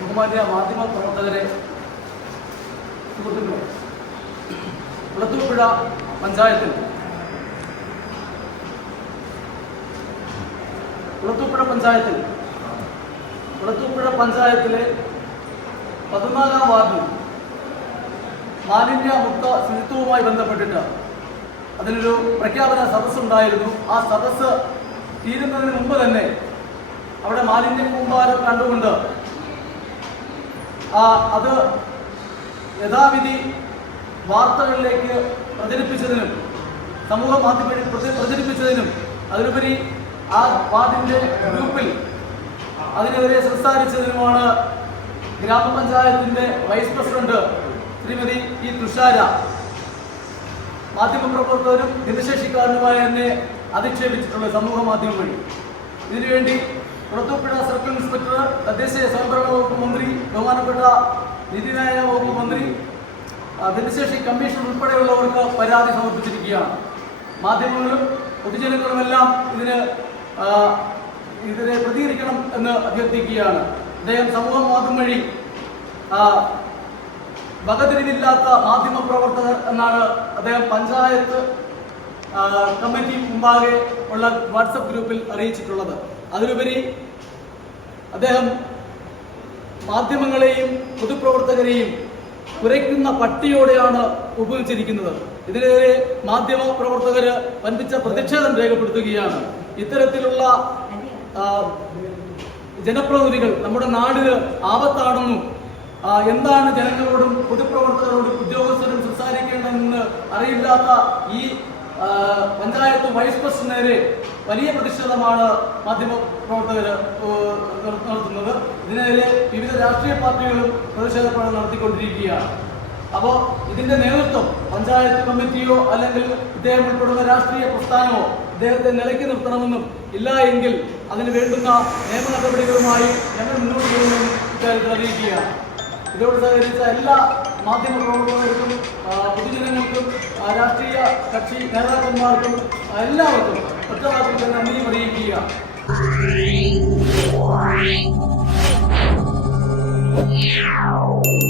ബഹുമാന്യ മാധ്യമ പ്രവർത്തകരെ സുഹൃത്തുക്കളെ കുളത്തൂപ്പുഴ പഞ്ചായത്തിൽ കുളത്തൂപ്പുഴ പഞ്ചായത്തിൽ കുളത്തൂപ്പുഴ പഞ്ചായത്തിലെ പതിനാലാം വാർഡിൽ മാലിന്യമുക്ത ശുചിത്വവുമായി ബന്ധപ്പെട്ടിട്ട് അതിനൊരു പ്രഖ്യാപന സദസ്സുണ്ടായിരുന്നു. ആ സദസ്സ് തീരുന്നതിന് മുമ്പ് തന്നെ അവിടെ മാലിന്യ കൂമ്പാരം കണ്ടുകൊണ്ട് അത് യഥാവിധി വാർത്തകളിലേക്ക് പ്രചരിപ്പിച്ചതിനും സമൂഹ മാധ്യമങ്ങളിൽ പ്രച- പ്രചരിപ്പിച്ചതിനും അതിലുപരി ആ വാർഡിന്റെ ഗ്രൂപ്പിൽ അതിനെതിരെ സംസാരിച്ചതിനുമാണ് ഗ്രാമപഞ്ചായത്തിന്റെ vice president Shrimati E Thushara. മാധ്യമപ്രവർത്തകരും ഭിന്നശേഷിക്കാരനുമായ തന്നെ അധിക്ഷേപിച്ചിട്ടുള്ള സമൂഹ മാധ്യമം വഴി. ഇതിനുവേണ്ടി കുളത്തൂപ്പുഴ സർക്കിൾ ഇൻസ്പെക്ടർ തദ്ദേശ സ്വയംഭരണ വകുപ്പ് മന്ത്രി ബഹുമാനപ്പെട്ട നീതിന്യായ വകുപ്പ് മന്ത്രി ഭിന്നശേഷി കമ്മീഷൻ ഉൾപ്പെടെയുള്ളവർക്ക് പരാതി സമർപ്പിച്ചിരിക്കുകയാണ്. മാധ്യമങ്ങളും പൊതുജനങ്ങളുമെല്ലാം ഇതിന് ഇതിനെ പ്രതികരിക്കണം എന്ന് അഭ്യർത്ഥിക്കുകയാണ്. അദ്ദേഹം സമൂഹ മാധ്യമം വഴി വകതിരിവില്ലാത്ത മാധ്യമ പ്രവർത്തകർ എന്നാണ് അദ്ദേഹം പഞ്ചായത്ത് കമ്മിറ്റി മുമ്പാകെ ഉള്ള വാട്സപ്പ് ഗ്രൂപ്പിൽ അറിയിച്ചിട്ടുള്ളത്. അതിലുപരി അദ്ദേഹം മാധ്യമങ്ങളെയും പൊതുപ്രവർത്തകരെയും കുരയ്ക്കുന്ന പട്ടിയോടെയാണ് ഉപയോഗിച്ചിരിക്കുന്നത്. ഇതിനെതിരെ മാധ്യമ പ്രവർത്തകർ വൻപിച്ച പ്രതിഷേധം രേഖപ്പെടുത്തുകയാണ്. ഇത്തരത്തിലുള്ള ജനപ്രതിനിധികൾ നമ്മുടെ നാടിന് ആപത്താണെന്നും എന്താണ് ജനങ്ങളോടും പൊതുപ്രവർത്തകരോടും ഉദ്യോഗസ്ഥരും സംസാരിക്കേണ്ടതെന്ന് അറിയില്ലാത്ത ഈ പഞ്ചായത്ത് വൈസ് പ്രസിഡന്റിനെതിരെ വലിയ പ്രതിഷേധമാണ് മാധ്യമ പ്രവർത്തകർ നടത്തുന്നത്. ഇതിനെതിരെ വിവിധ രാഷ്ട്രീയ പാർട്ടികളും പ്രതിഷേധ പ്രകടനം നടത്തിക്കൊണ്ടിരിക്കുകയാണ്. അപ്പോൾ ഇതിന്റെ നേതൃത്വം പഞ്ചായത്ത് കമ്മിറ്റിയോ അല്ലെങ്കിൽ ഇദ്ദേഹം ഉൾപ്പെടുന്ന രാഷ്ട്രീയ പ്രസ്ഥാനമോ ഇദ്ദേഹത്തെ നിലയ്ക്ക് നിർത്തണമെന്നും ഇല്ല എങ്കിൽ അതിന് വേണ്ടുന്ന നിയമ നടപടികളുമായി ഞങ്ങൾ മുന്നോട്ട് പോകുമെന്നും ഇക്കാര്യത്തിൽ അറിയിക്കുകയാണ്. ഇതോട് സഹകരിച്ച എല്ലാ മാധ്യമ പ്രവർത്തകർക്കും രാഷ്ട്രീയ കക്ഷി നേതാക്കന്മാർക്കും എല്ലാവർക്കും ഒറ്റവാക്കിൽ നന്ദി അറിയിക്കുക Meow.